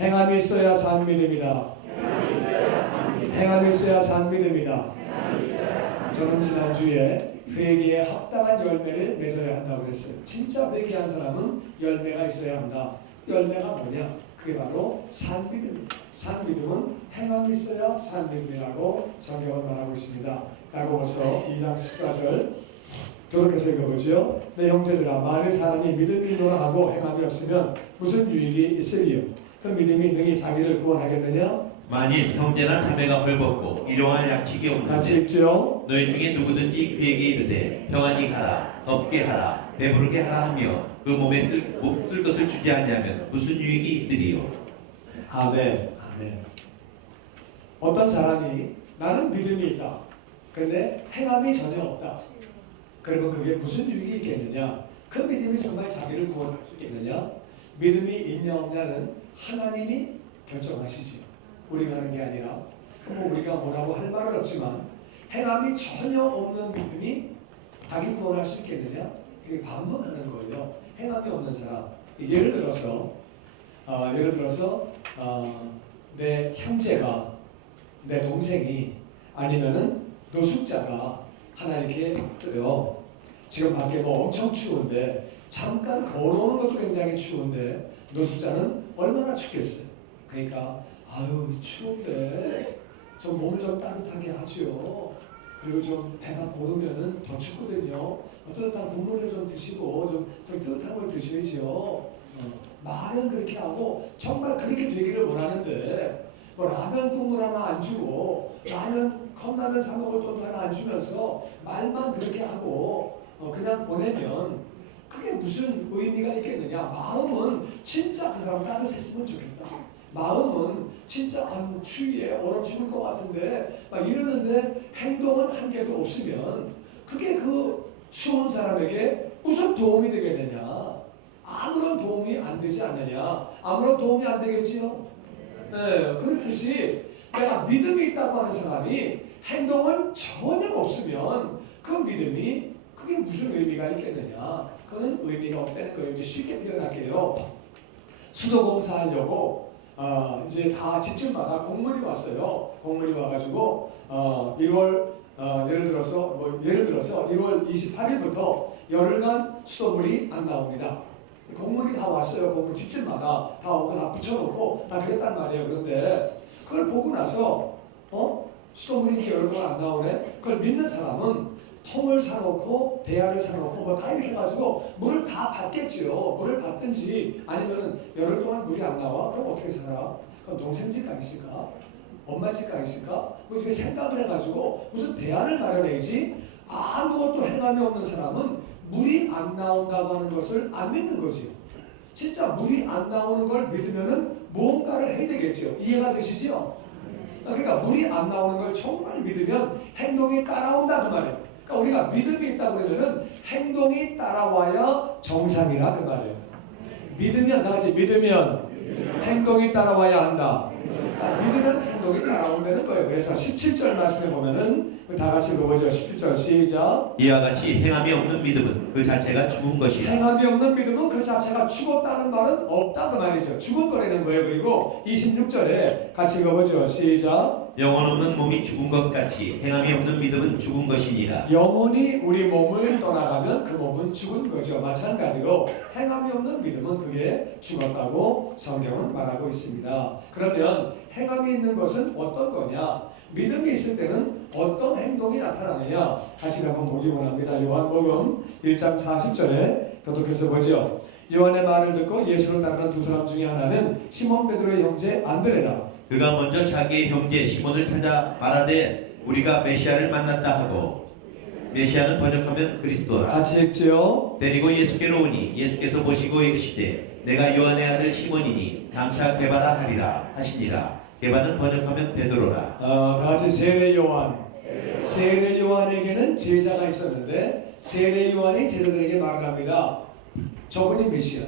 행함이 있어야 산 믿음이다. 행함이 있어야 산 믿음이다. 저는 지난주에 회개에 합당한 열매를 맺어야 한다고 그랬어요. 진짜 회개한 사람은 열매가 있어야 한다. 열매가 뭐냐? 그게 바로 산 믿음입니다. 산 믿음은 행함이 있어야 산 믿음이라고 성경은 말하고 있습니다. 야고보서 2장 14절 계속해서 읽어보죠. 내 형제들아, 만일 사람이 믿음이 있노라 하고 행함이 없으면 무슨 유익이 있으리요? 그 믿음이 능히 자기를 구원하겠느냐? 만일 형제나 자매가 벌벗고 일용할 양식이 같이 없는데 읽죠. 너희 중에 누구든지 그에게 이르되 평안히 가라, 덥게 하라, 배부르게 하라 하며 그 몸에 쓸 것을 주지 아니하면 무슨 유익이 있으리요? 아멘. 아멘. 어떤 사람이 나는 믿음이 있다. 근데 행함이 전혀 없다. 그러면 그게 무슨 유익이 있겠느냐? 그 믿음이 정말 자기를 구원할 수 있겠느냐? 믿음이 있냐 없냐는 하나님이 결정하시지요. 우리가 하는 게 아니라. 뭐 우리가 뭐라고 할 말은 없지만 행함이 전혀 없는 믿음이 자기 구원할 수 있겠느냐? 그게 반문하는 거예요. 행함이 없는 사람. 예를 들어서 내 형제가, 내 동생이, 아니면은 노숙자가 하나 이렇게 있어요. 지금 밖에 뭐 엄청 추운데 잠깐 걸어오는 것도 굉장히 추운데 노숙자는 얼마나 춥겠어요. 그러니까 아유 추운데 좀 몸을 좀 따뜻하게 하지요. 그리고 좀 배가 고르면은 더 춥거든요. 따뜻한 국물을 좀 드시고 좀 뜨뜻한 걸 드셔야지요. 말은 그렇게 하고 정말 그렇게 되기를 원하는데 뭐 라면 국물 하나 안 주고 컵라면 사 먹을 돈도 하나 안 주면서 말만 그렇게 하고 그냥 보내면 그게 무슨 의미가 있겠느냐. 마음은 진짜 그 사람 따뜻했으면 좋겠다. 마음은 진짜 아유 추위에 얼어 죽을 것 같은데 막 이러는데 행동은 한 개도 없으면 그게 그 추운 사람에게 무슨 도움이 되겠느냐. 아무런 도움이 안 되지 않느냐. 아무런 도움이 안 되겠지요. 네, 그렇듯이 내가 믿음이 있다고 하는 사람이 행동은 전혀 없으면 그 믿음이 그게 무슨 의미가 있겠느냐. 그건 의미가 없다는 거예요. 이제 쉽게 표현할게요. 수도공사 하려고 이제 다 집집마다 공문이 왔어요. 공문이 와가지고 1월 예를 들어서 1월 28일부터 열흘간 수도물이 안 나옵니다. 공문이 다 왔어요. 공문 집집마다 다 오고 다 붙여놓고 다 그랬단 말이에요. 그런데 그걸 보고 나서 수도물이 이제 열흘 동안 안 나오네. 그걸 믿는 사람은 통을 사놓고 대야를 사놓고 뭐 다 이렇게 해가지고 물을 다 받겠지요. 물을 받든지 아니면은 열흘 동안 물이 안 나와. 그럼 어떻게 살아? 그럼 동생 집가 있을까? 엄마 집가 있을까? 뭐 이렇게 생각을 해가지고 무슨 대야를 마련해야지. 아무것도 행함이 없는 사람은 물이 안 나온다고 하는 것을 안 믿는 거지요. 진짜 물이 안 나오는 걸 믿으면은 무언가를 해야 되겠지요. 이해가 되시죠? 그러니까 물이 안 나오는 걸 정말 믿으면 행동이 따라온다 그 말이에요. 그러니까 우리가 믿음이 있다 그러면은 행동이 따라와야 정상이라 그 말이에요. 믿으면 다 같이 믿으면 행동이 따라와야 한다. 믿으면 행동이 따라온다는 거예요. 그래서 17절 말씀에 보면은 다 같이 읽어보죠. 17절 시작. 이와 같이 행함이 없는 믿음은 그 자체가 죽은 것이라. 행함이 없는 믿음은 그 자체가 죽었다는 말은 없다 그 말이죠. 죽은 거라는 거예요. 그리고 26절에 같이 읽어보죠. 시작. 영혼 없는 몸이 죽은 것 같이 행함이 없는 믿음은 죽은 것이니라. 영혼이 우리 몸을 떠나가면 그 몸은 죽은 거죠. 마찬가지로 행함이 없는 믿음은 그게 죽었다고 성경은 말하고 있습니다. 그러면 행함이 있는 것은 어떤 거냐? 믿음이 있을 때는 어떤 행동이 나타나느냐? 같이 한번 보기 원합니다. 요한복음 1장 40절에 계속해서 보죠. 요한의 말을 듣고 예수를 따르는 두 사람 중에 하나는 시몬 베드로의 형제 안드레라. 그가 먼저 자기의 형제 시몬을 찾아 말하되 우리가 메시아를 만났다 하고, 메시아는 번역하면 그리스도라. 같이 읽지요. 데리고 예수께로 오니 예수께서 보시고 이르시되 내가 요한의 아들 시몬이니 장차 게바라 하리라 하시니라. 게바는 번역하면 베드로라. 다 같이 세례 요한. 세례 요한에게는 제자가 있었는데 세례 요한이 제자들에게 말을 합니다. 저분이 메시아야.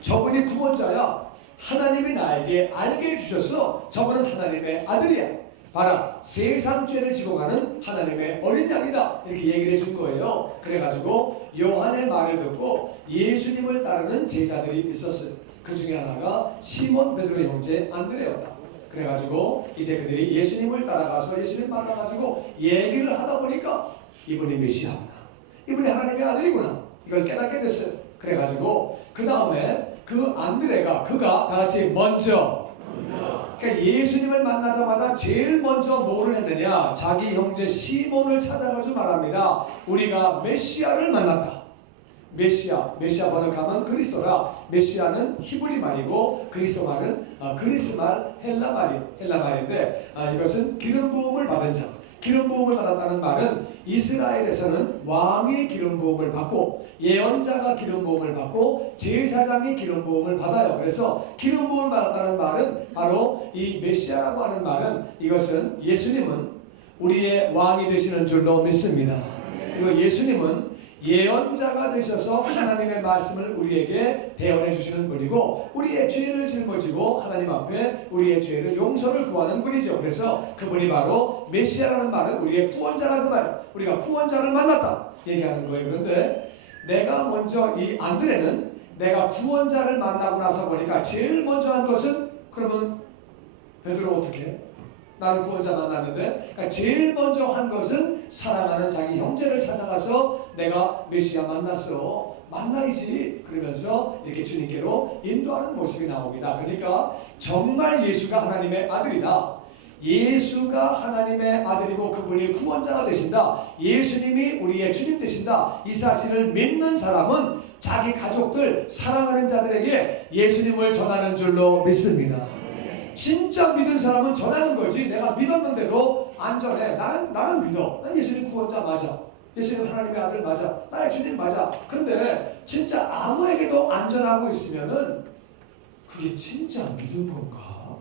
저분이 구원자야. 하나님이 나에게 알게 해주셔서 저분은 하나님의 아들이야. 봐라, 세상 죄를 지고 가는 하나님의 어린 양이다. 이렇게 얘기를 해준 거예요. 그래가지고 요한의 말을 듣고 예수님을 따르는 제자들이 있었어요. 그 중에 하나가 시몬 베드로의 형제 안드레였다. 그래가지고 이제 그들이 예수님을 따라가서 예수님 만나가지고 얘기를 하다 보니까 이분이 메시아구나, 이분이 하나님의 아들이구나, 이걸 깨닫게 됐어요. 그래가지고 그 다음에 그 안드레가 그가 다 같이 먼저, 그러니까 예수님을 만나자마자 제일 먼저 뭐를 했느냐, 자기 형제 시몬을 찾아가지고 말합니다. 우리가 메시아를 만났다. 메시아 번역하면 그리스도라. 메시아는 히브리 말이고 그리스도 말은 그리스 말 헬라 말인데 이것은 기름 부음을 받은 자. 기름 부음을 받았다는 말은 이스라엘에서는 왕이 기름 부음을 받고 예언자가 기름 부음을 받고 제사장이 기름 부음을 받아요. 그래서 기름 부음을 받았다는 말은 바로 이 메시아라고 하는 말은 이것은 예수님은 우리의 왕이 되시는 줄로 믿습니다. 그리고 예수님은 예언자가 되셔서 하나님의 말씀을 우리에게 대언해 주시는 분이고 우리의 죄를 짊어지고 하나님 앞에 우리의 죄를 용서를 구하는 분이죠. 그래서 그분이 바로 메시아라는 말은 우리의 구원자라는 말이에요. 우리가 구원자를 만났다 얘기하는 거예요. 그런데 내가 먼저 이 안드레는 내가 구원자를 만나고 나서 보니까 제일 먼저 한 것은, 그러면 베드로 어떻게 해? 나는 구원자 만났는데, 그러니까 제일 먼저 한 것은 사랑하는 자기 형제를 찾아가서 내가 메시아 만났어, 만나야지, 그러면서 이렇게 주님께로 인도하는 모습이 나옵니다. 그러니까 정말 예수가 하나님의 아들이다, 예수가 하나님의 아들이고 그분이 구원자가 되신다, 예수님이 우리의 주님 되신다, 이 사실을 믿는 사람은 자기 가족들, 사랑하는 자들에게 예수님을 전하는 줄로 믿습니다. 진짜 믿은 사람은 전하는 거지. 내가 믿었는데도 안 전해. 나는 믿어. 난 예수님 구원자 맞아. 예수님 하나님의 아들 맞아. 나의 주님 맞아. 근데 진짜 아무에게도 안 전하고 있으면은 그게 진짜 믿은 건가?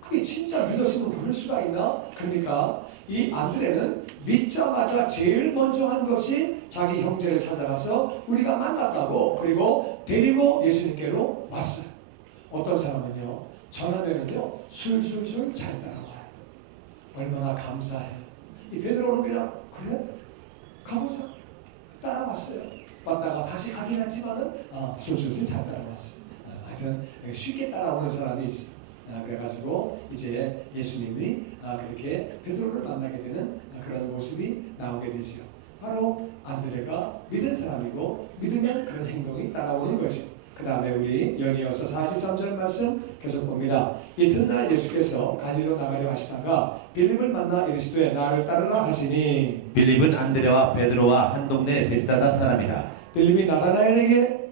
그게 진짜 믿었으면 그럴 수가 있나? 그러니까 이 안드레는 믿자마자 제일 먼저 한 것이 자기 형제를 찾아가서 우리가 만났다고, 그리고 데리고 예수님께로 왔어요. 어떤 사람은요, 전하면은요 술술술 잘 따라와요. 얼마나 감사해요. 이 베드로는 그냥 그래 가보자 따라왔어요. 왔다가 다시 가긴 했지만은 술술술 잘 따라왔어요. 하여튼 쉽게 따라오는 사람이 있어요. 그래가지고 이제 예수님이 그렇게 베드로를 만나게 되는 그런 모습이 나오게 되죠. 바로 안드레가 믿은 사람이고 믿으면 그런 행동이 따라오는 거죠. 그 다음에 우리 연이어서 43절 말씀 계속 봅니다. 이튿날 예수께서 갈릴리로 나가려 하시다가 빌립을 만나 이르시되 나를 따르라 하시니, 빌립은 안드레와 베드로와 한 동네 벳사다 사람이라. 빌립이 나다나엘에게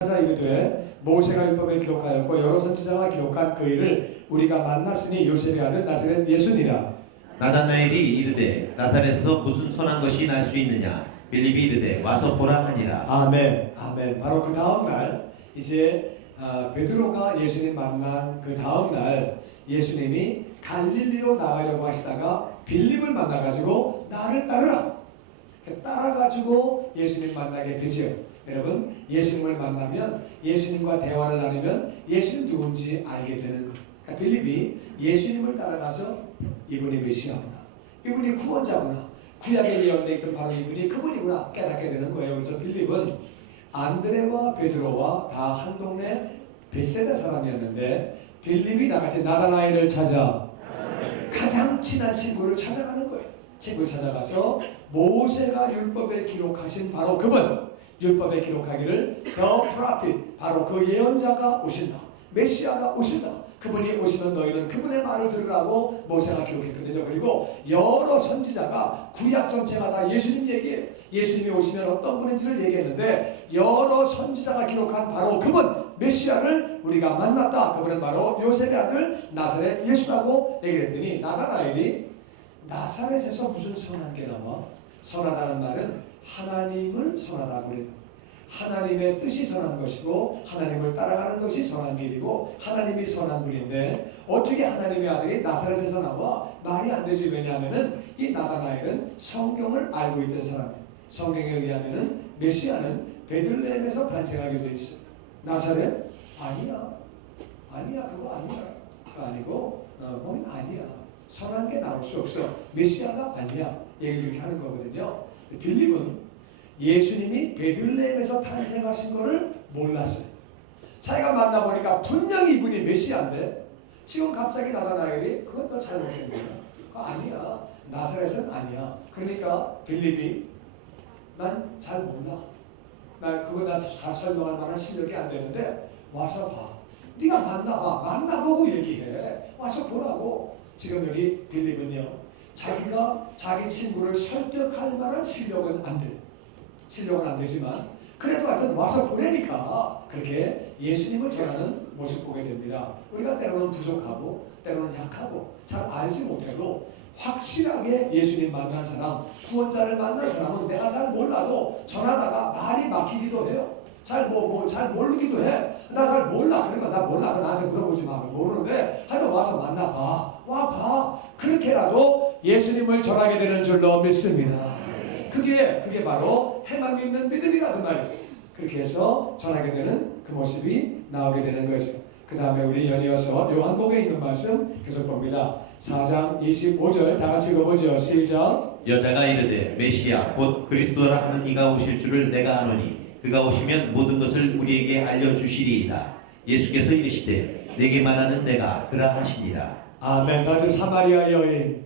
나가자 이르되 모세가 율법에 기록하였고 여러 선지자가 기록한 그 일을 우리가 만났으니 요셉의 아들 나사렛 예수니라. 나다나엘이 이르되 나사렛에서 무슨 선한 것이 날 수 있느냐. 빌립이 이르되 와서 보라 하니라. 아멘. 아멘. 바로 그 다음 날 이제 베드로가 예수님 만난 그 다음 날 예수님이 갈릴리로 나가려고 하시다가 빌립을 만나가지고 나를 따르라, 따라가지고 예수님 만나게 되죠. 여러분, 예수님을 만나면, 예수님과 대화를 나누면 예수님 누군지 알게 되는 것. 그러니까 빌립이 예수님을 따라가서 이분이 메시아구나, 이분이 구원자구나, 구약에 예언되어 있던 바로 이분이 그분이구나 깨닫게 되는 거예요. 그래서 빌립은 안드레와 베드로와 다 한 동네 벳세다 사람이었는데 빌립이 나같이 나다나엘을 찾아 가장 친한 친구를 찾아가는 거예요. 친구를 찾아가서 모세가 율법에 기록하신 바로 그분, 율법에 기록하기를 The Prophet, 바로 그 예언자가 오신다, 메시아가 오신다, 그분이 오시면 너희는 그분의 말을 들으라고 모세가 기록했거든요. 그리고 여러 선지자가 구약 전체가 다 예수님 얘기예요. 예수님이 오시면 어떤 분인지를 얘기했는데 여러 선지자가 기록한 바로 그분 메시아를 우리가 만났다. 그분은 바로 요셉의 아들 나사렛 예수라고 얘기를 했더니 나다나엘이 나사렛에서 무슨 선한 게 나와? 선하다는 말은 하나님을 선하다고 그래요. 하나님의 뜻이 선한 것이고 하나님을 따라가는 것이 선한 길이고 하나님이 선한 분인데 어떻게 하나님의 아들이 나사렛에서 나와? 말이 안 되지. 왜냐하면은 이 나다나엘은 성경을 알고 있던 사람이에요. 성경에 의하면은 메시아는 베들레헴에서 탄생하게 돼 있어요. 나사렛? 아니야. 그거 아니야. 그거 아니고 거긴 아니야. 선한 게 나올 수 없어. 메시아가 아니야. 얘기를 이렇게 하는 거거든요. 빌립은 예수님이 베들레헴에서 탄생하신 것을 몰랐어요. 자기가 만나보니까 분명히 이분이 메시아인데 지금 갑자기 나타나니 그건 너 잘못된 거야. 그거 아니야. 나사렛은 아니야. 그러니까 빌립이 난 잘 몰라. 나 그거 다 설명할 만한 실력이 안 되는데 와서 봐. 네가 만나봐. 만나보고 얘기해. 와서 보라고. 지금 여기 빌립은요. 자기가 자기 친구를 설득할 만한 실력은 안 돼. 실력은 안 되지만 그래도 하여튼 와서 보내니까 그렇게 예수님을 전하는 모습 보게 됩니다. 우리가 때로는 부족하고 때로는 약하고 잘 알지 못해도 확실하게 예수님 만난 사람, 구원자를 만난 사람은 내가 잘 몰라도 전하다가 말이 막히기도 해요. 잘 모르기도 해. 나 잘 몰라. 그러니까 나 몰라. 나한테 물어보지 마. 모르는데 하여튼 와서 만나봐. 와봐. 그렇게라도 예수님을 전하게 되는 줄로 믿습니다. 그게 바로 행함 있는 믿음이라 그 말이에요. 그렇게 해서 전하게 되는 그 모습이 나오게 되는 거죠. 그 다음에 우리 연이어서 요한복음에 있는 말씀 계속 봅니다. 4장 25절 다 같이 읽어보죠. 시작. 여자가 이르되 메시아 곧 그리스도라 하는 이가 오실 줄을 내가 아노니 그가 오시면 모든 것을 우리에게 알려주시리이다. 예수께서 이르시되 내게 말하는 내가 그러하시니라. 아멘. 나도 사마리아 여인,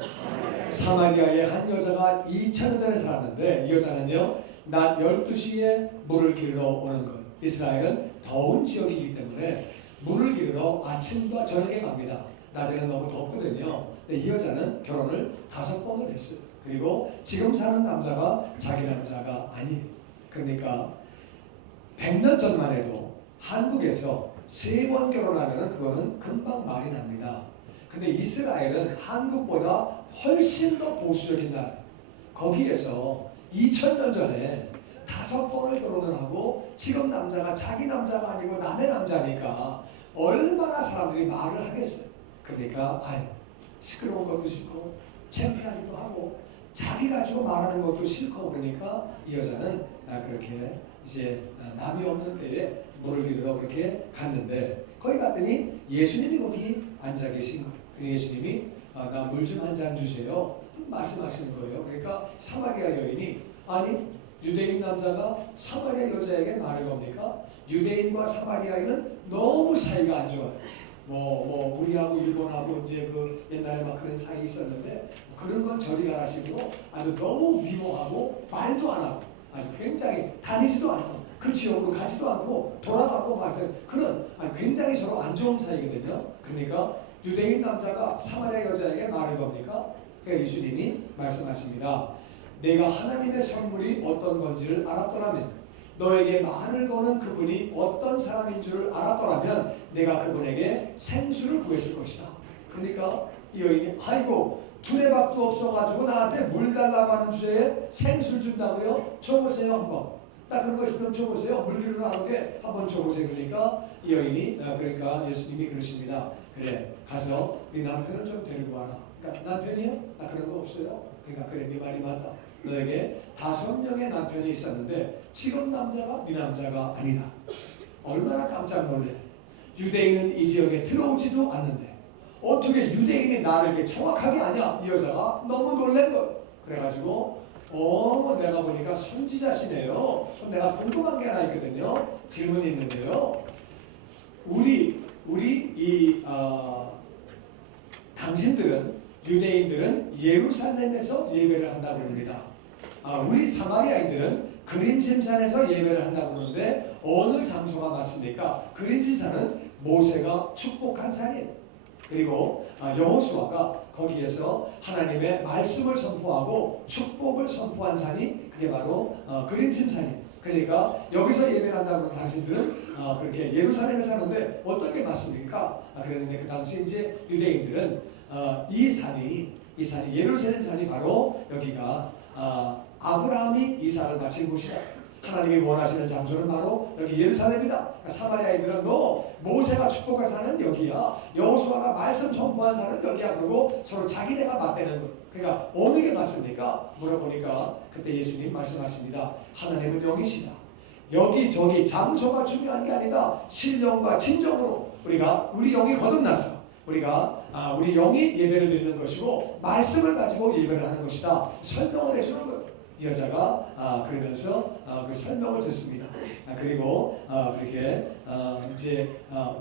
사마리아의 한 여자가 2000년 전에 살았는데 이 여자는요 낮 12시에 물을 기르러 오는 것. 이스라엘은 더운 지역이기 때문에 물을 기르러 아침과 저녁에 갑니다. 낮에는 너무 덥거든요. 근데 이 여자는 결혼을 5번을 했어요. 그리고 지금 사는 남자가 자기 남자가 아니에요. 그러니까 100년 전만 해도 한국에서 3번 결혼하면 그거는 금방 말이 납니다. 근데 이스라엘은 한국보다 훨씬 더 보수적인 나라. 거기에서 2000년 전에 5번을 결혼을 하고 지금 남자가 자기 남자가 아니고 남의 남자니까 얼마나 사람들이 말을 하겠어요. 그러니까 시끄러운 것도 싫고 창피하기도 하고 자기 가지고 말하는 것도 싫고 그러니까 이 여자는 그렇게 이제 남이 없는 때에 물을 기르러 그렇게 갔는데 거기 갔더니 예수님이 거기 앉아 계신 거예요. 예수님이 나 물 좀 한 잔 주세요. 말씀하시는 거예요. 그러니까 사마리아 여인이 아니 유대인 남자가 사마리아 여자에게 말을 겁니까? 유대인과 사마리아인은 너무 사이가 안 좋아요. 우리하고 일본하고 이제 그 옛날에 막 그런 사이 있었는데 그런 건 저리 가라식으로 아주 너무 미워하고 말도 안 하고 아주 굉장히 다니지도 않고 그 지역으로 가지도 않고 돌아가고 막 그런 굉장히 서로 안 좋은 사이거든요. 그러니까 유대인 남자가 사마리아 여자에게 말을 겁니까? 그러니까 예수님이 말씀하십니다. 내가 하나님의 선물이 어떤 건지를 알았더라면 너에게 말을 거는 그분이 어떤 사람인 줄 알았더라면 내가 그분에게 생수를 구했을 것이다. 그러니까 이 여인이 아이고 두레박도 없어가지고 나한테 물 달라고 하는 주제에 생수를 준다고요? 줘보세요 한번. 딱 그런 거 있으면 줘보세요. 물 기르러 하는데 한번 줘보세요. 그러니까 이 여인이 그러니까 예수님이 그러십니다. 그래 가서 네 남편을 좀 데리고 와라. 그러니까 남편이요? 나 그런 거 없어요. 그러니까 그래 네 말이 맞다. 너에게 5명의 남편이 있었는데 지금 남자가 네 남자가 아니다. 얼마나 깜짝 놀래. 유대인은 이 지역에 들어오지도 않는데 어떻게 유대인이 나를 이렇게 정확하게 아냐. 이 여자가 너무 놀란 거예요. 그래가지고 내가 보니까 선지자시네요. 내가 궁금한 게 하나 있거든요. 질문이 있는데요. 우리 당신들은 유대인들은 예루살렘에서 예배를 한다고 합니다. 우리 사마리아인들은 그림심산에서 예배를 한다고 하는데 어느 장소가 맞습니까? 그림심산은 모세가 축복한 산이에요. 그리고 여호수아가 거기에서 하나님의 말씀을 선포하고 축복을 선포한 산이 그게 바로 그림심산이에요. 그러니까 여기서 예배를 한다고 하는 당신들은 그렇게 예루살렘에 사는데 어떤 게 맞습니까? 그랬는데 그 당시 이제 유대인들은 이 산이 예루살렘 산이 바로 여기가 아브라함이 이삭을 바친 곳이다. 하나님이 원하시는 장소는 바로 여기 예루살렘이다. 그러니까 사마리아인들은 너 모세가 축복한 산은 여기야. 여호수아가 말씀 선포한 산은 여기야. 그러고 서로 자기네가 맞대는 거. 그러니까 어느 게 맞습니까? 물어보니까 그때 예수님 말씀하십니다. 하나님은 영이시다. 여기저기 장소가 중요한 게 아니다. 신령과 진정으로 우리 영이 거듭나서 우리 영이 예배를 드리는 것이고 말씀을 가지고 예배를 하는 것이다. 설명을 해주는 거예요. 이 여자가 그러면서 그 설명을 듣습니다. 그리고 그렇게 이제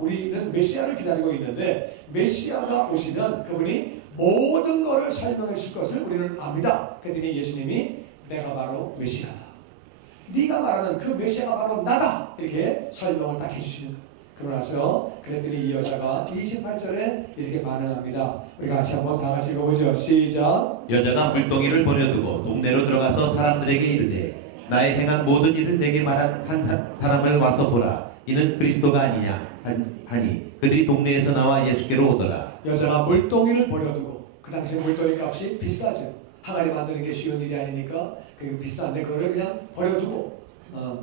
우리는 메시아를 기다리고 있는데 메시아가 오시면 그분이 모든 것을 설명해 줄 것을 우리는 압니다. 그랬더니 예수님이 내가 바로 메시아다. 네가 말하는 그 메시아가 바로 나다. 이렇게 설명을 딱 해주시는 거예요. 그러고 나서 그랬더니 이 여자가 28절에 이렇게 반응합니다. 우리 같이 한번 다 같이 읽어보죠. 시작. 여자가 물동이를 버려두고 동네로 들어가서 사람들에게 이르되 나의 행한 모든 일을 내게 말한 한 사람을 와서 보라. 이는 그리스도가 아니냐 하니 그들이 동네에서 나와 예수께로 오더라. 여자가 물동이를 버려두고, 그 당시에 물동이 값이 비싸죠. 항아리 만드는 게 쉬운 일이 아니니까 그 비싼데 그거를 그냥 버려두고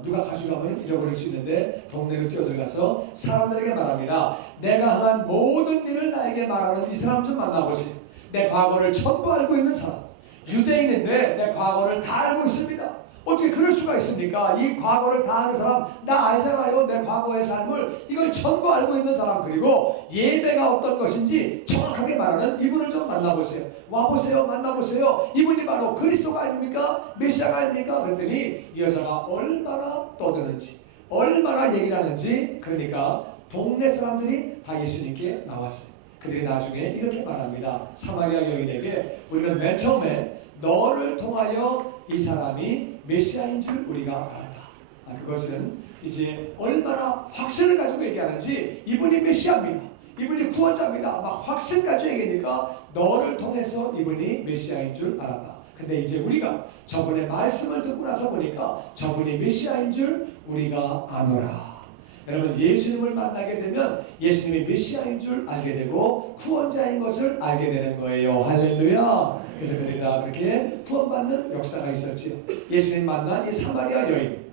누가 가져가면 잊어버릴 수 있는데 동네로 뛰어들어가서 사람들에게 말합니다. 내가 행한 모든 일을 나에게 말하는 이 사람 좀 만나보세요. 내 과거를 전부 알고 있는 사람, 유대인인데 내 과거를 다 알고 있습니다. 어떻게 그럴 수가 있습니까? 이 과거를 다 아는 사람, 나 알잖아요. 내 과거의 삶을 이걸 전부 알고 있는 사람, 그리고 예배가 어떤 것인지 정확하게 말하는 이분을 좀 만나보세요. 와보세요. 만나보세요. 이분이 바로 그리스도가 아닙니까? 메시아가 아닙니까? 그랬더니 이 여자가 얼마나 떠드는지, 얼마나 얘기를 하는지, 그러니까 동네 사람들이 다 예수님께 나왔어요. 그들이 나중에 이렇게 말합니다. 사마리아 여인에게 우리는 맨 처음에 너를 통하여 이 사람이 메시아인 줄 우리가 알았다. 그것은 이제 얼마나 확신을 가지고 얘기하는지, 이분이 메시아입니다. 이분이 구원자입니다. 막 확신 가지고 얘기하니까 너를 통해서 이분이 메시아인 줄 알았다. 근데 이제 우리가 저분의 말씀을 듣고 나서 보니까 저분이 메시아인 줄 우리가 아노라. 여러분, 예수님을 만나게 되면 예수님이 메시아인 줄 알게 되고 구원자인 것을 알게 되는 거예요. 할렐루야. 그래서 그들이 다 그렇게 구원받는 역사가 있었지요. 예수님 만난 이 사마리아 여인,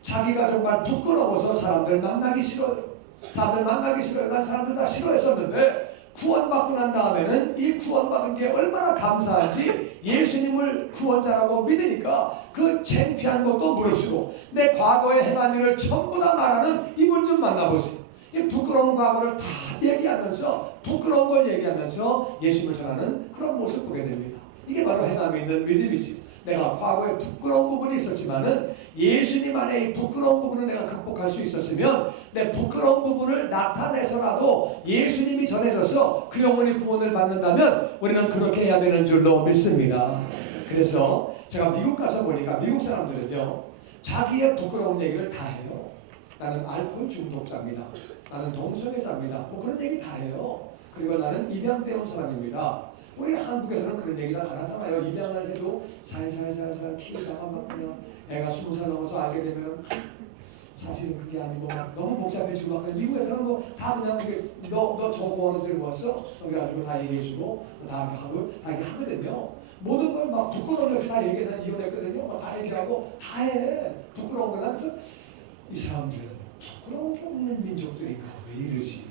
자기가 정말 부끄러워서 사람들 만나기 싫어요. 사람들 만나기 싫어요. 난 사람들 다 싫어했었는데 구원받고 난 다음에는 이 구원받은 게 얼마나 감사한지 예수님을 구원자라고 믿으니까 그 창피한 것도 무릅쓰고 내 과거에 행한 일을 전부 다 말하는 이분 좀 만나보세요. 이 부끄러운 과거를 다 얘기하면서, 부끄러운 걸 얘기하면서 예수님을 전하는 그런 모습 보게 됩니다. 이게 바로 행함이 있는 믿음이지. 내가 과거에 부끄러운 부분이 있었지만은 예수님 안에 이 부끄러운 부분을 내가 극복할 수 있었으면 내 부끄러운 부분을 나타내서라도 예수님이 전해져서 그 영혼이 구원을 받는다면 우리는 그렇게 해야 되는 줄로 믿습니다. 그래서 제가 미국 가서 보니까 미국 사람들은요, 자기의 부끄러운 얘기를 다 해요. 나는 알코올 중독자입니다. 나는 동성애자입니다. 뭐 그런 얘기 다 해요. 그리고 나는 입양되어 온 사람입니다. 우리 한국에서는 그런 얘기 잘 안 하잖아요. 입양을 해도 살살살살 키우다가 막 그냥 애가 20살 넘어서 알게 되면 사실은 그게 아니고 너무 복잡해지고 막. 미국에서는 뭐 다 그냥 너 저거 어느 데로 왔어? 그래가지고 다 얘기해주고 다 하고 다 하거든요. 모든 걸 막 부끄러운 없이 다 얘기해. 난 이혼했거든요. 다 얘기하고 다 해. 부끄러운 거. 나서 이 사람들은 부끄러운 게 없는 민족들인가 왜 이러지?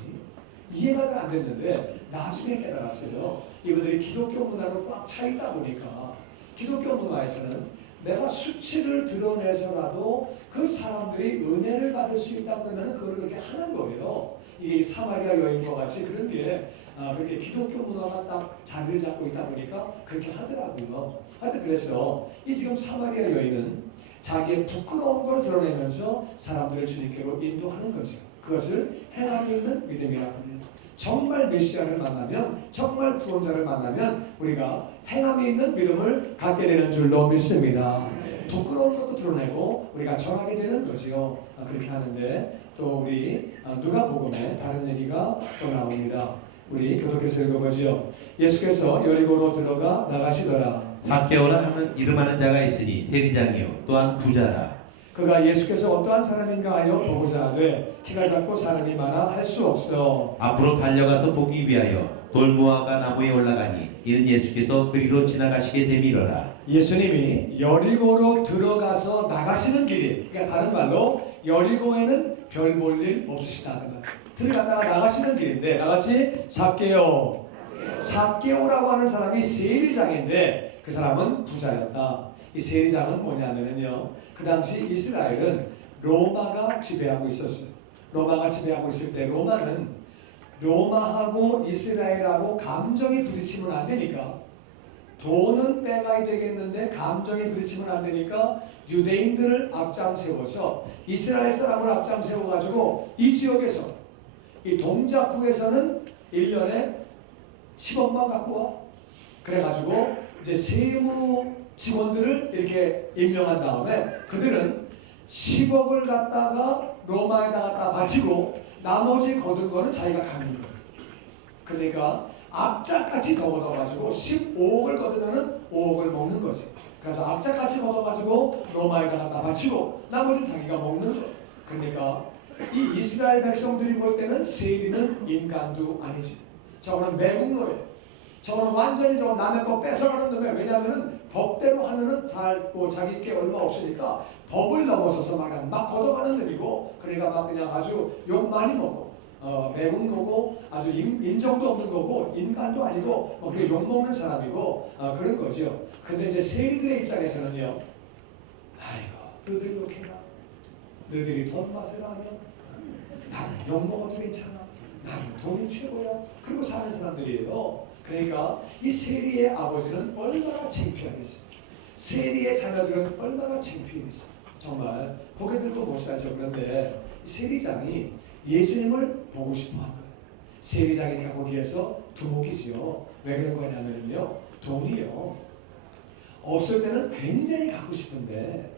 이해가 잘 안 됐는데 나중에 깨달았어요. 이분들이 기독교 문화로 꽉 차 있다 보니까 기독교 문화에서는 내가 수치를 드러내서라도 그 사람들이 은혜를 받을 수 있다 그러면 그걸 그렇게 하는 거예요. 이게 사마리아 여인과 같이 그런 게 그렇게 기독교 문화가 딱 자리를 잡고 있다 보니까 그렇게 하더라고요. 하여튼 그래서 이 지금 사마리아 여인은 자기의 부끄러운 걸 드러내면서 사람들을 주님께로 인도하는 거죠. 그것을 행함이 있는 믿음이라고 해요. 정말 메시아를 만나면, 정말 구원자를 만나면 우리가 행함이 있는 믿음을 갖게 되는 줄로 믿습니다. 부끄러운 것도 드러내고 우리가 전하게 되는 거지요. 그렇게 하는데 또 우리 누가복음에 다른 얘기가 또 나옵니다. 우리 교독해서 읽어보죠. 예수께서 여리고로 들어가 나가시더라. 삭개오라 하는 이름하는 자가 있으니 세리장이요 또한 부자라. 그가 예수께서 어떠한 사람인가 하여 보고자 하되 키가 작고 사람이 많아 할 수 없어. 앞으로 달려가서 보기 위하여 돌무화과 나무에 올라가니 이는 예수께서 그리로 지나가시게 되밀어라. 예수님이 여리고로 들어가서 나가시는 길이, 그러니까 다른 말로 여리고에는 별 볼 일 없으시다. 들어갔다가 나가시는 길인데, 나같이 삭개오, 삭개오라고 하는 사람이 세리장인데 그 사람은 부자였다. 이 세리장은 뭐냐면요, 그 당시 이스라엘은 로마가 지배하고 있었어요. 로마가 지배하고 있을 때 로마는 로마하고 이스라엘하고 감정이 부딪히면 안 되니까 돈은 빼가야 되겠는데 감정이 부딪히면 안 되니까 유대인들을 앞장세워서 이스라엘 사람을 앞장세워가지고 이 지역에서 이 동작국에서는 1년에 10억만 갖고 와. 그래가지고 이제 세무 직원들을 이렇게 임명한 다음에 그들은 10억을 갖다가 로마에다 갖다 바치고 나머지 거둔 거는 자기가 갖는 거예요. 그러니까 악착같이 더 얻어가지고 15억을 거두면은 5억을 먹는 거지. 그래서 악착같이 얻어가지고 로마에다 갖다 바치고 나머지 자기가 먹는 거예요. 그러니까 이 이스라엘 백성들이 볼 때는 세리는 인간도 아니지. 저거는 매국노예요. 저거는 완전히 저거 남의 거 뺏어가는 놈이에요. 왜냐하면은 법대로 하면은 뭐 자기 게 얼마 없으니까 법을 넘어서서 막 걷어가는 놈이고, 그러니까 막 그냥 아주 욕 많이 먹고 매국노고 아주 인정도 없는 거고 인간도 아니고 그렇게 욕 먹는 사람이고 그런 거죠. 근데 이제 세리들의 입장에서는요, 아이고 너들 욕해라. 너들이 돈 맛을 아냐? 나는 욕 먹어도 괜찮아. 나는 돈이 최고야. 그리고 사는 사람들이에요. 그러니까 이 세리의 아버지는 얼마나 창피하겠어요. 세리의 자녀들은 얼마나 창피하겠어요. 정말 고개 들고 못 살죠. 그런데 세리장이 예수님을 보고 싶어 한 거예요. 세리장이니까 거기에서 두목이지요. 왜 그런 거냐면요, 돈이요, 없을 때는 굉장히 갖고 싶은데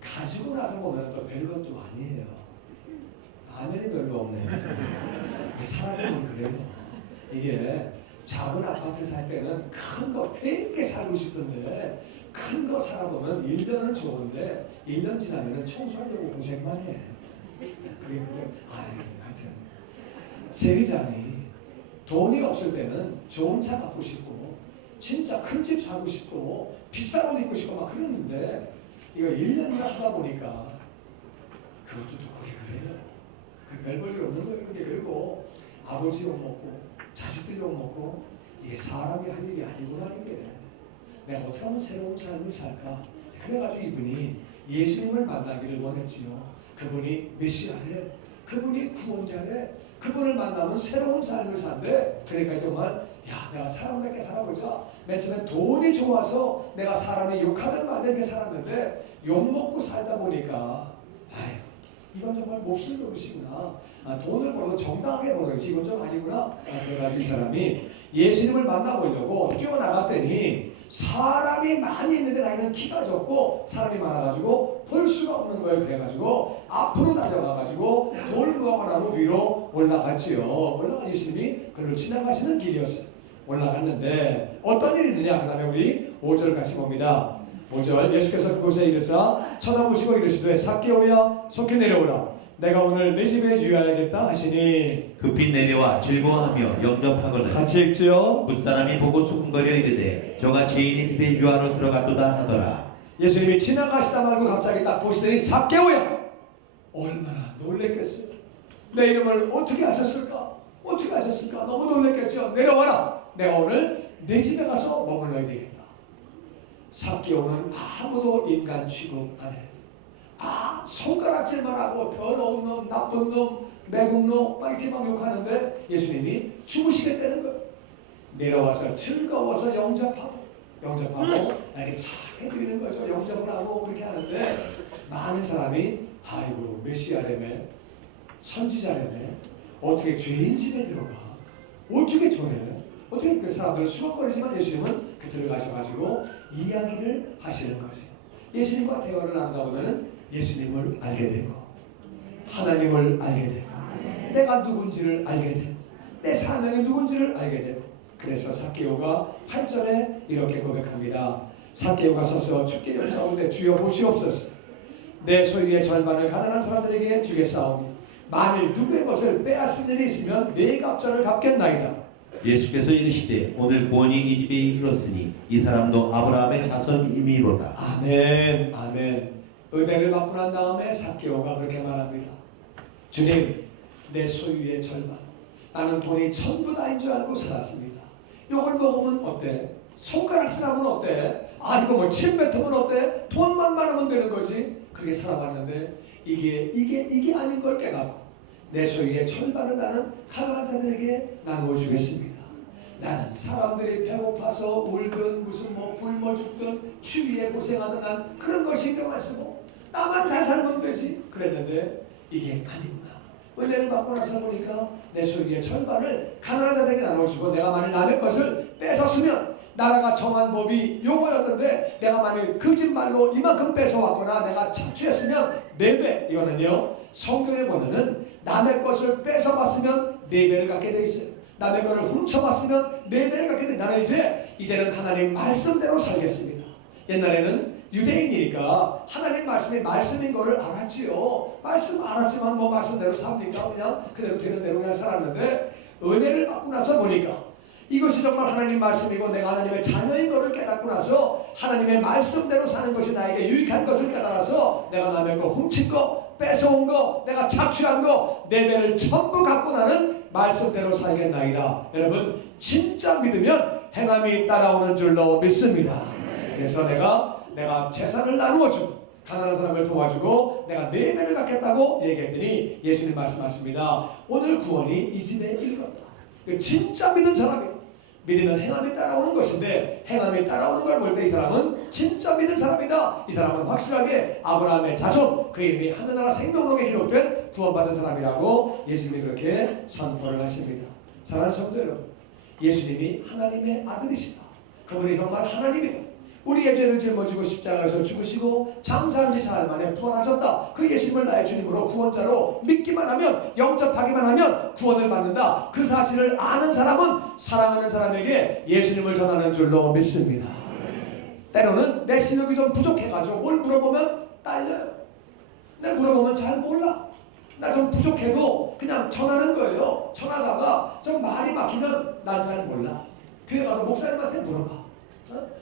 가지고 나서 보면 또 별것도 아니에요. 아멘이 별로 없네. 사람은 그래요. 이게 작은 아파트 살 때는 큰 거 되게 살고 싶은데 큰 거 살아보면 1년은 좋은데 1년 지나면 청소하려고 고생만 해. 그게 하여튼 세리장이 돈이 없을 때는 좋은 차 갖고 싶고 진짜 큰 집 사고 싶고 비싼 옷 입고 싶고 막 그랬는데 이거 1년이나 하다 보니까 그것도 또 그게 그래요. 별 볼일 없는 거예요. 그게. 그리고 아버지 욕 먹고 자식들 욕 먹고 이게 사람이 할 일이 아니구나. 이게 내가 어떻게 하면 새로운 삶을 살까. 그래가지고 이분이 예수님을 만나기를 원했지요. 그분이 메시아래, 그분이 구원자래, 그분을 만나면 새로운 삶을 산대. 그러니까 정말 야, 내가 사람답게 살아보자. 맨 처음에 돈이 좋아서 내가 사람이 욕하든 말든 이렇게 살았는데 욕먹고 살다 보니까 아유, 이건 정말 몹쓸 노릇이구나. 돈을 벌어도 정당하게 벌어야지 이건 좀 아니구나. 그래가지고 이 사람이 예수님을 만나보려고 뛰어나갔더니 사람이 많이 있는데 자기는 키가 적고 사람이 많아가지고 볼 수가 없는 거예요. 그래가지고 앞으로 달려가가지고 돌무화과 나무 위로 올라갔지요. 올라간 예수님이 그걸로 지나가시는 길이었어요. 올라갔는데 어떤 일이 있느냐. 그 다음에 우리 5절 같이 봅니다. 5절 예수께서 그곳에 이르사 쳐다보시고 이르시되 삭개오야 속히 내려오라. 내가 오늘 네 집에 유하야겠다 하시니 급히 내려와 즐거워하며 영접하거늘 같이 읽지요. 뭇사람이 보고 수군거려 이르되 저가 죄인의 집에 유하러 들어가도다 하더라. 예수님이 지나가시다 말고 갑자기 딱 보시더니 삭개오야. 얼마나 놀랬겠어요. 내 이름을 어떻게 하셨을까? 어떻게 하셨을까? 너무 놀랬겠죠. 내려와라. 내가 오늘 내 집에 가서 머물러야 되겠다. 삭개오는 아무도 인간 취급 안 해. 손가락질만 하고 더러운 놈, 나쁜 놈, 매국노 막 이렇게 막 욕하는데 예수님이 주무시겠다는 거예요. 내려와서 즐거워서 영접하고 이렇게 잘 해드리는 거죠. 영접을 하고 그렇게 하는데 많은 사람이 아이고 메시아라며 선지자라며 어떻게 죄인 집에 들어가? 어떻게 저래? 어떻게 그 사람들은 수건거리지만 예수님은 그 들어가셔가지고 이야기를 하시는 거죠. 예수님과 대화를 나누다 보면은 예수님을 알게 되고 하나님을 알게 되고 내가 누군지를 알게 되고 내 사명이 누군지를 알게 되고 그래서 삭개오가 8절에 이렇게 고백합니다. 삭개오가 서서 주께 여짜오되 주여 보시옵소서. 내 소유의 절반을 가난한 사람들에게 주겠사오니 만일 누구의 것을 빼앗은 일이 있으면 네 갑절을 갚겠나이다. 예수께서 이르시되 오늘 구원이 이 집에 이르렀으니 이 사람도 아브라함의 자손이미로다. 아멘. 아멘. 은혜를 받고 난 다음에 삭개오가 그렇게 말합니다. 주님, 내 소유의 절반, 나는 돈이 전부 다인 줄 알고 살았습니다. 요걸 먹으면 어때? 손가락 쓰라면 어때? 이거 뭐 침 뱉으면 어때? 돈만 많으면 되는 거지. 그렇게 살아봤는데 이게 아닌 걸 깨닫고 내 소유의 절반을 나는 가난한 자들에게 나누어 주겠습니다. 나는 사람들이 배고파서 울든 무슨 뭐 굶어 죽든 추위에 고생하든 난 그런 거 신경 안 쓰고 나만 잘 살면 되지 그랬는데 이게 아니구나. 은혜를 받고 나서 보니까 내 소유의 절반을 가난한 자들에게 나눠주고 내가 만일 남의 것을 뺏었으면 나라가 정한 법이 요거였는데 내가 만일 거짓말로 이만큼 뺏어왔거나 내가 착취했으면 4배. 이거는요 성경에 보면은 남의 것을 뺏어봤으면 4배를 갖게 돼 있어요. 남의 것을 훔쳐봤으면 4배를 갖게 돼. 나는 이제는 하나님 말씀대로 살겠습니다. 옛날에는 유대인이니까 하나님 말씀이 말씀인 거를 알았지요. 말씀 알았지만 뭐 말씀대로 삽니까? 그냥 그대로 되는 대로 그냥 살았는데 은혜를 받고 나서 보니까 이것이 정말 하나님 말씀이고 내가 하나님의 자녀인 것을 깨닫고 나서 하나님의 말씀대로 사는 것이 나에게 유익한 것을 깨달아서 내가 남의 거 훔친 거 뺏어온 거 내가 착취한 거 4배를 전부 갖고 나는 말씀대로 살겠나이다. 여러분 진짜 믿으면 행함이 따라오는 줄로 믿습니다. 그래서 내가 재산을 나누어주고 가난한 사람을 도와주고 내가 4배를 갖겠다고 얘기했더니 예수님 말씀하십니다. 오늘 구원이 이 집에 이르렀다. 진짜 믿은 사람이다. 믿으면 행함이 따라오는 것인데 행함이 따라오는 걸 볼 때 이 사람은 진짜 믿은 사람이다. 이 사람은 확실하게 아브라함의 자손 그 이름이 하늘나라 생명록에 기록된 구원받은 사람이라고 예수님이 그렇게 선포를 하십니다. 사랑하는 성도 여러분 예수님이 하나님의 아들이시다. 그분이 정말 하나님이다. 우리의 죄를 짊어지고 십자가에서 죽으시고 장사한 지 사흘 만에 부활하셨다. 그 예수님을 나의 주님으로 구원자로 믿기만 하면 영접하기만 하면 구원을 받는다. 그 사실을 아는 사람은 사랑하는 사람에게 예수님을 전하는 줄로 믿습니다. 때로는 내 실력이 좀 부족해가지고 뭘 물어보면 딸려요. 내가 물어보면 잘 몰라. 나 좀 부족해도 그냥 전하는 거예요. 전하다가 좀 말이 막히면 난 잘 몰라. 교회 가서 목사님한테 물어봐.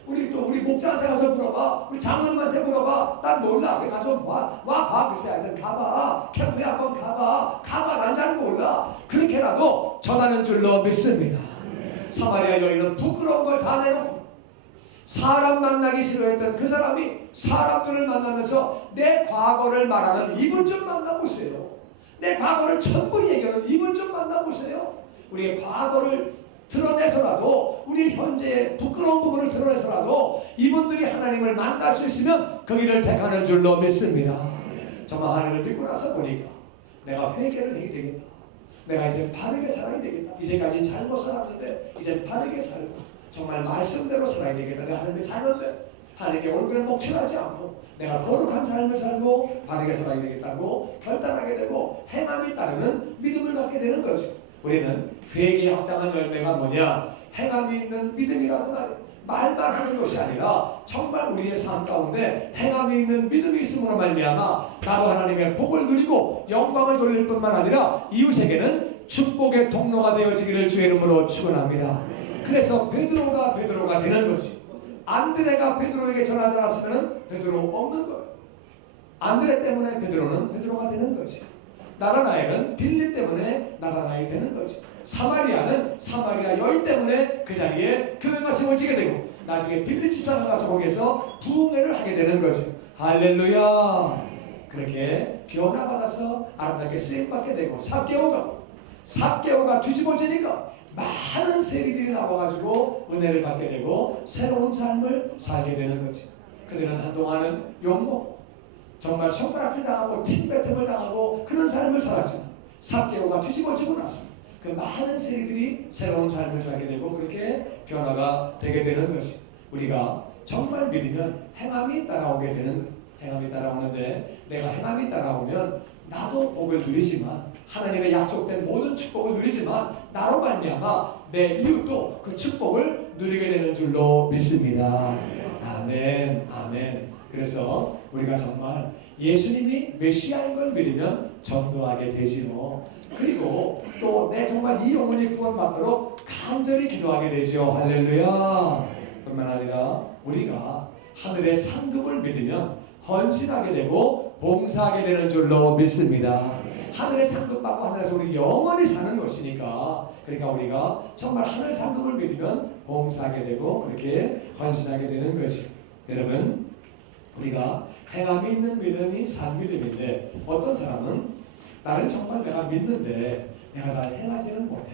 우리 목자한테 가서 물어봐. 우리 장로님한테 물어봐. 난 몰라. 가서 와봐. 글쎄 하여튼 가봐. 캠프에 한번 가봐. 난 잘 몰라. 그렇게라도 전하는 줄로 믿습니다. 사마리아 여인은 부끄러운 걸 다 내놓고 사람 만나기 싫어했던 그 사람이 사람들을 만나면서 내 과거를 말하는 이분 좀 만나보세요. 내 과거를 전부 얘기하는 이분 좀 만나보세요. 우리의 과거를 드러내서라도 우리 현재의 부끄러운 부분을 드러내서라도 이분들이 하나님을 만날 수 있으면 그 길을 택하는 줄로 믿습니다. 정말 하나님을 믿고 나서 보니까 내가 회개를 해야 되겠다. 내가 이제 바르게 살아야 되겠다. 이제까지는 잘못 살았는데 이제 바르게 살고 정말 말씀대로 살아야 되겠다. 내가 하나님의 자녀인데 하나님께 얼굴에 녹칠하지 않고 내가 거룩한 삶을 살고 바르게 살아야 되겠다고 결단하게 되고 행함이 따르는 믿음을 갖게 되는 거죠. 우리는 회개에 합당한 열매가 뭐냐? 행함이 있는 믿음이라는 말이에요. 말만 하는 것이 아니라 정말 우리의 삶 가운데 행함이 있는 믿음이 있음으로 말미암아 나도 하나님의 복을 누리고 영광을 돌릴 뿐만 아니라 이웃에게는 축복의 통로가 되어지기를 주의 이름으로 축원합니다. 그래서 베드로가 되는 거지. 안드레가 베드로에게 전하지 않았으면 베드로 없는 거예요. 안드레 때문에 베드로는 베드로가 되는 거지. 나다나엘은 빌립 때문에 나다나엘이 되는 거지. 사마리아는 사마리아 여인 때문에 그 자리에 교회가 세워지게 되고 나중에 빌립 집사가 가서 거기에서 부흥회를 하게 되는 거지. 할렐루야. 그렇게 변화받아서 아름답게 쓰임받게 되고 삭개오가 뒤집어지니까 많은 세리들이 나와가지고 은혜를 받게 되고 새로운 삶을 살게 되는 거지. 그들은 한동안은 욕먹고 정말 손가락질 당하고 침뱉음을 당하고 그런 삶을 살았지만 삭개오가 뒤집어지고 나서 그 많은 세리들이 새로운 삶을 살게 되고 그렇게 변화가 되게 되는 것이 우리가 정말 믿으면 행함이 따라오게 되는 것. 행함이 따라오는데 내가 행함이 따라오면 나도 복을 누리지만 하나님의 약속된 모든 축복을 누리지만 나로 말미암아 내 이웃도 그 축복을 누리게 되는 줄로 믿습니다. 아멘. 아멘. 그래서 우리가 정말 예수님이 메시아인 걸 믿으면 전도하게 되지요. 그리고 또 내 정말 이 영혼이 구원받도록 간절히 기도하게 되죠. 할렐루야. 뿐만 아니라 우리가 하늘의 상급을 믿으면 헌신하게 되고 봉사하게 되는 줄로 믿습니다. 하늘의 상급 받고 하늘에서 우리 영원히 사는 것이니까 그러니까 우리가 정말 하늘 상급을 믿으면 봉사하게 되고 그렇게 헌신하게 되는 거죠. 여러분 우리가 행함이 있는 믿음이 산 믿음인데 어떤 사람은 나는 정말 내가 믿는데 내가 잘 행하지는 못해.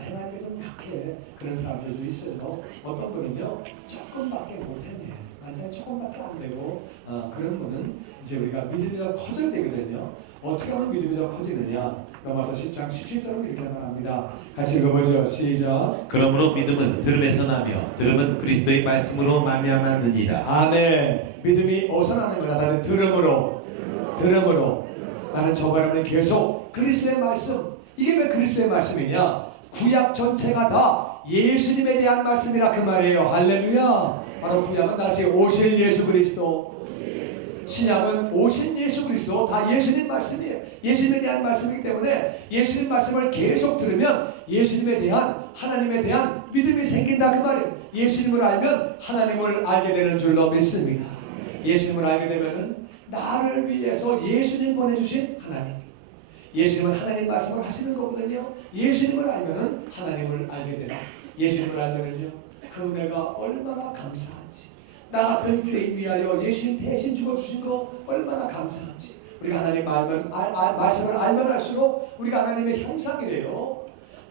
행하는 게 좀 약해. 그런 사람들도 있어요. 어떤 분은요 조금밖에 못하네. 완전 조금밖에 안 되고 그런 분은 이제 우리가 믿음이 더 커져야 되거든요. 어떻게 하면 믿음이 더 커지느냐? 로마서 10장 17절은 이렇게 말합니다. 같이 읽어보죠. 시작. 그러므로 믿음은 들음에서 나며 들음은 그리스도의 말씀으로 말미암았느니라. 아멘. 믿음이 어디서 나는 거냐? 다시 들음으로. 나는 저번 여러분이 계속 그리스도의 말씀. 이게 왜 그리스도의 말씀이냐? 구약 전체가 다 예수님에 대한 말씀이라 그 말이에요. 할렐루야. 바로 구약은 다시 오실 예수 그리스도, 신약은 오신 예수 그리스도, 다 예수님 말씀이에요. 예수님에 대한 말씀이기 때문에 예수님 말씀을 계속 들으면 예수님에 대한, 하나님에 대한 믿음이 생긴다 그 말이에요. 예수님을 알면 하나님을 알게 되는 줄로 믿습니다. 예수님을 알게 되면은 나를 위해서 예수님 보내주신 하나님, 예수님은 하나님 말씀을 하시는 거거든요. 예수님을 알면은 하나님을 알게 되나. 예수님을 알면은요 그 은혜가 얼마나 감사한지, 나 같은 죄인 위하여 예수님 대신 죽어주신 거 얼마나 감사한지. 우리가 하나님 말씀을 알면 알수록 우리가 하나님의 형상이래요.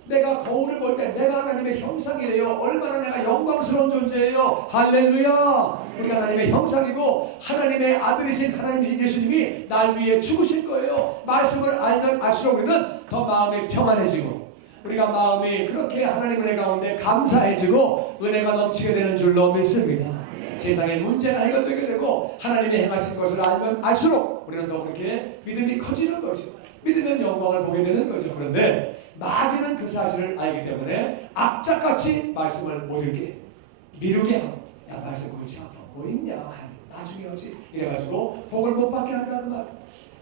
내가 거울을 볼 때 내가 하나님의 형상이래요. 얼마나 내가 영광스러운 존재예요. 할렐루야. 우리가 하나님의 형상이고 하나님의 아들이신 하나님이신 예수님이 날 위해 죽으실 거예요. 말씀을 알면 알수록 우리는 더 마음이 평안해지고, 우리가 마음이 그렇게 하나님 은혜 가운데 감사해지고 은혜가 넘치게 되는 줄로 믿습니다. 세상의 문제가 해결되게 되고 하나님의 행하신 것을 알면 알수록 우리는 더 그렇게 믿음이 커지는 거죠. 믿으면 영광을 보게 되는 거죠. 그런데 마귀는 그 사실을 알기 때문에 악착같이 말씀을 못 읽게 미루게 하고, 야 말씀 그렇지 않아 뭐 있냐, 나중에 하지 이래가지고 복을 못 받게 한다는 말.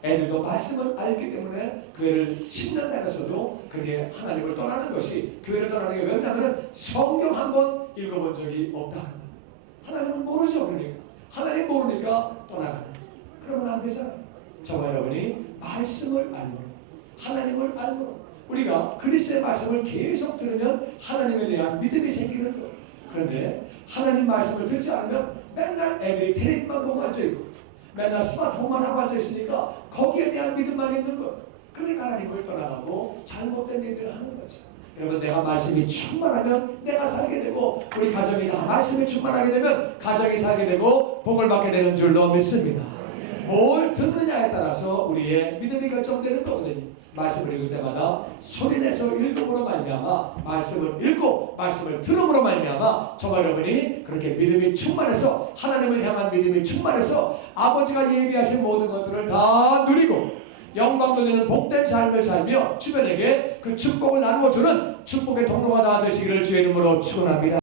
애들도 말씀을 알기 때문에 교회를 10년 다녔어도 그게 하나님을 떠나는 것이, 교회를 떠나는 게 왜냐하면 성경 한 번 읽어본 적이 없다. 하나님은 모르죠. 그러니까 하나님 모르니까 떠나가는. 그러면 안 되잖아요. 저와 여러분이 말씀을 알므로, 하나님을 알므로, 우리가 그리스도의 말씀을 계속 들으면 하나님에 대한 믿음이 생기는 거예요. 그런데 하나님 말씀을 듣지 않으면 맨날 애들이 텔레비만 보고 앉아있고 맨날 스마트폰만 하고 앉아있으니까 거기에 대한 믿음만 있는 거예요. 그러니까 하나님을 떠나가고 잘못된 일들을 하는 거죠. 여러분, 내가 말씀이 충만하면 내가 살게 되고, 우리 가정이 다 말씀이 충만하게 되면 가정이 살게 되고 복을 받게 되는 줄로 믿습니다. 뭘 듣느냐에 따라서 우리의 믿음이 결정되는 거거든요. 말씀을 읽을 때마다 소리내서 읽음으로 말미암아, 말씀을 읽고 말씀을 들음으로 말미암아 저와 여러분이 그렇게 믿음이 충만해서, 하나님을 향한 믿음이 충만해서 아버지가 예비하신 모든 것들을 다 누리고 영광 돌리는 복된 삶을 살며 주변에게 그 축복을 나누어주는 축복의 통로가 다 되시기를 주의 이름으로 축원합니다.